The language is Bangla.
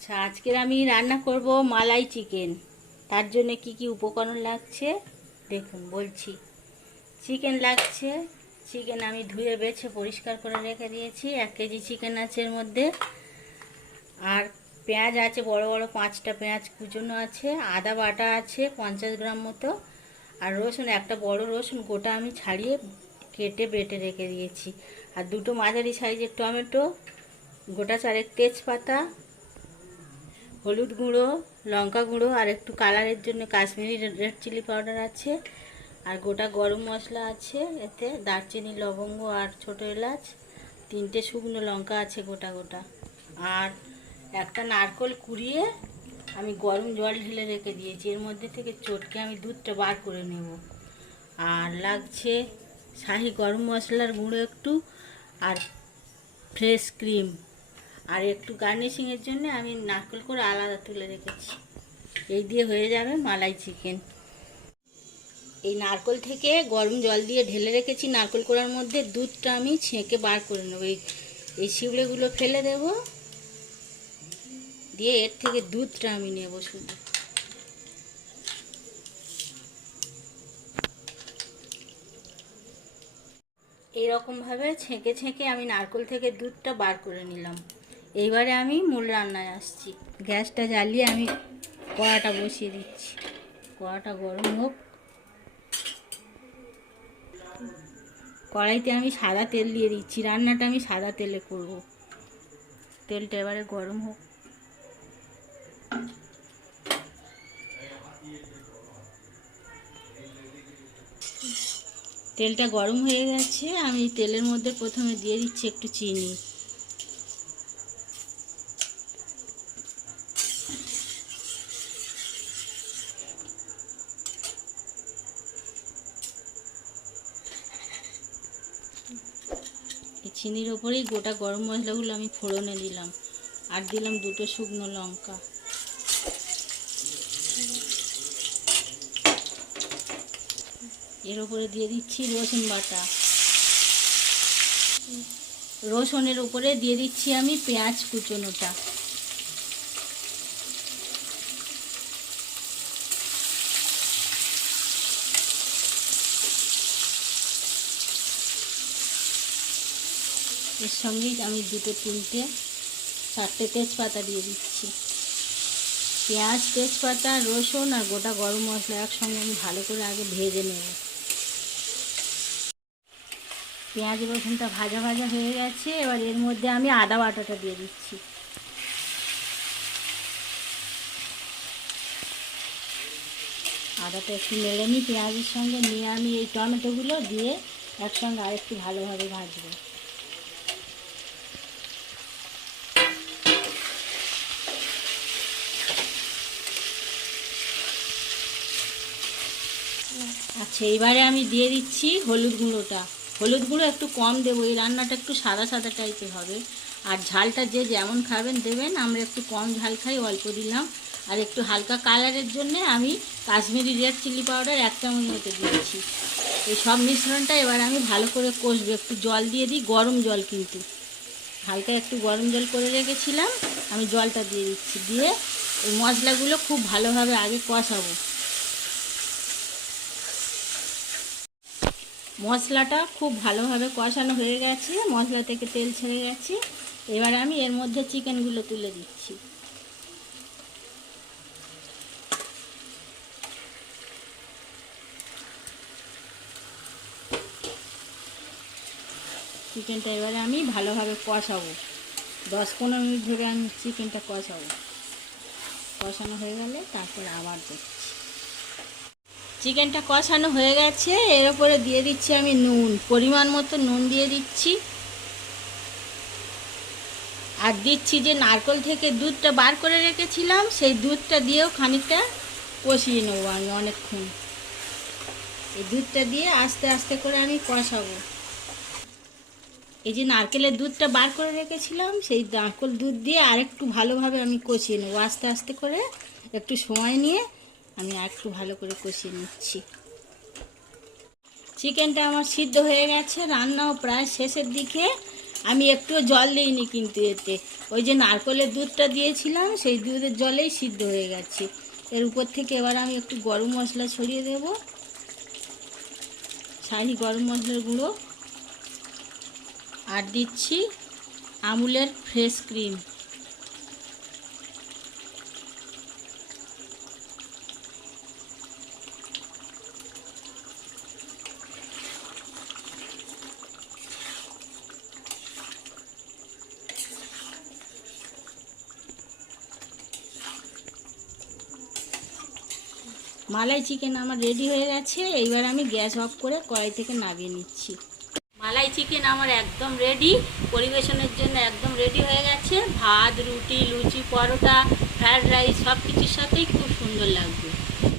আচ্ছা, আজকের আমি রান্না করব মালাই চিকেন। তার জন্য কি কি উপকরণ লাগছে দেখুন বলছি। চিকেন লাগছে, চিকেন আমি ধুয়ে বেছে পরিষ্কার করে রেখে দিয়েছি। 1 কেজি চিকেন আছে এর মধ্যে। আর পেঁয়াজ আছে, বড় বড় 5টা পেঁয়াজ কুচনো আছে। আদা বাটা আছে 50 গ্রাম মতো। আর রসুন, একটা বড় রসুন গোটা আমি ছাড়িয়ে কেটে বেটে রেখে দিয়েছি। আর 2টো মাঝারি সাইজের টমেটো, গোটা 4 তেজপাতা, হলুদ গুঁড়ো, লঙ্কা গুঁড়ো, আর একটু কালারের জন্য কাশ্মীরি রেড চিলি পাউডার আছে। আর গোটা গরম মশলা আছে, এতে দারচিনি, লবঙ্গ আর ছোটো এলাচ, 3টে শুকনো লঙ্কা আছে গোটা গোটা। আর একটা নারকেল কুড়িয়ে আমি গরম জল ঢেলে রেখে দিয়েছি। এর মধ্যে থেকে চটকে আমি দুধটা বার করে নেব। আর লাগছে শাহি গরম মশলার গুঁড়ো একটু, আর ফ্রেশ ক্রিম, আর একটু গার্নিশিংয়ের জন্য আমি নারকেল করে আলাদা তুলে রেখেছি। এই দিয়ে হয়ে যাবে মালাই চিকেন। এই নারকেল থেকে গরম জল দিয়ে ঢেলে রেখেছি নারকেল কোড়ার মধ্যে। দুধটা আমি ছেঁকে বার করে নেব। এই শিবড়েগুলো ফেলে দেব, দিয়ে এর থেকে দুধটা আমি নেব শুধু। এইরকমভাবে ছেঁকে ছেঁকে আমি নারকেল থেকে দুধটা বার করে নিলাম। এইবারে আমি মূল রান্নায় আসছি। গ্যাসটা জ্বালিয়ে আমি কড়াটা বসিয়ে দিচ্ছি। কড়াটা গরম হোক। কড়াইতে আমি সাদা তেল দিয়ে দিচ্ছি। রান্নাটা আমি সাদা তেলে করব। তেলটা এবারে গরম হোক। তেলটা গরম হয়ে গেছে। আমি তেলের মধ্যে প্রথমে দিয়ে দিচ্ছি একটু চিনি। এই চিনির ওপরেই গোটা গরম মশলাগুলো আমি ফোড়নে দিলাম। আর দিলাম 2টো শুকনো লঙ্কা। এর উপরে দিয়ে দিচ্ছি রসুন বাটা। রসুনের উপরে দিয়ে দিচ্ছি আমি পেঁয়াজ কুচনোটা। এর সঙ্গেই আমি 2, 3, 4টে তেজপাতা দিয়ে দিচ্ছি। পেঁয়াজ, তেজপাতা, রসুন আর গোটা গরম মশলা একসঙ্গে আমি ভালো করে আগে ভেজে নেব। পেঁয়াজ রসুনটা ভাজা ভাজা হয়ে গেছে। এবার এর মধ্যে আমি আদা বাটাটা দিয়ে দিচ্ছি। আদাটা একটু নেড়ে নিই পেঁয়াজের সঙ্গে, নিয়ে আমি এই টমেটোগুলো দিয়ে একসঙ্গে আরেকটু ভালোভাবে ভাজবো। আচ্ছা, এইবারে আমি দিয়ে দিচ্ছি হলুদ গুঁড়োটা। হলুদ গুঁড়ো একটু কম দেবো, এই রান্নাটা একটু সাদা সাদা টাইপের হবে। আর ঝালটা যে যেমন খাবেন দেবেন। আমরা একটু কম ঝাল খাই, অল্প দিলাম। আর একটু হালকা কালারের জন্য আমি কাশ্মীরি রেড চিলি পাউডার 1 চামচ মতো দিয়েছি। এই সব মিশ্রণটা এবার আমি ভালো করে কষবো। একটু জল দিয়ে দিই, গরম জল, কিন্তু হালকা একটু গরম জল করে রেখেছিলাম, আমি জলটা দিয়ে দিচ্ছি। দিয়ে এই মশলাগুলো খুব ভালোভাবে আগে কষাবো। মশলাটা খুব ভালোভাবে কষানো হয়ে গেছে, মশলা থেকে তেল ছেড়ে গেছে। এবার আমি এর মধ্যে চিকেনগুলো তুলে দিচ্ছি। চিকেনটা এবারে আমি ভালোভাবে কষাবো। 10-15 মিনিট ধরে আমি চিকেনটা কষাবো। কষানো হয়ে গেলে তারপর আবার দেখছি। চিকেনটা কষানো হয়ে গেছে। এর উপরে দিয়ে দিচ্ছি আমি নুন, পরিমাণ মতো নুন দিয়ে দিচ্ছি। আর দিচ্ছি যে নারকেল থেকে দুধটা বার করে রেখেছিলাম, সেই দুধটা দিয়েও খানিকটা কষিয়ে নেবো আমি অনেকক্ষণ। এই দুধটা দিয়ে আস্তে আস্তে করে আমি কষাবো। এই যে নারকেলের দুধটা বার করে রেখেছিলাম, সেই নারকেল দুধ দিয়ে আরেকটু ভালোভাবে আমি কষিয়ে নেবো। আস্তে আস্তে করে একটু সময় নিয়ে আমি আরেকটু ভালো করে কষিয়ে নিচ্ছি। চিকেনটা আমার সিদ্ধ হয়ে গেছে, রান্নাও প্রায় শেষের দিকে। আমি একটুও জল দিইনি কিন্তু এতে, ওই যে নারকেলের দুধটা দিয়েছিলাম সেই দুধের জলেই সিদ্ধ হয়ে গেছে। এর উপর থেকে এবার আমি একটু গরম মশলা ছড়িয়ে দেব, শাহি গরম মশলার গুঁড়ো, আর দিচ্ছি আমুলের ফ্রেশ ক্রিম। মালাই চিকেন আমার রেডি হয়ে গেছে। এইবার আমি গ্যাস অফ করে কড়াই থেকে নামিয়ে নিচ্ছি। মালাই চিকেন আমার একদম রেডি, পরিবেশনের জন্য একদম রেডি হয়ে গেছে। ভাত, রুটি, লুচি, পরোটা, ফ্রায়েড রাইস সব কিছুর সাথেই খুব সুন্দর লাগবে।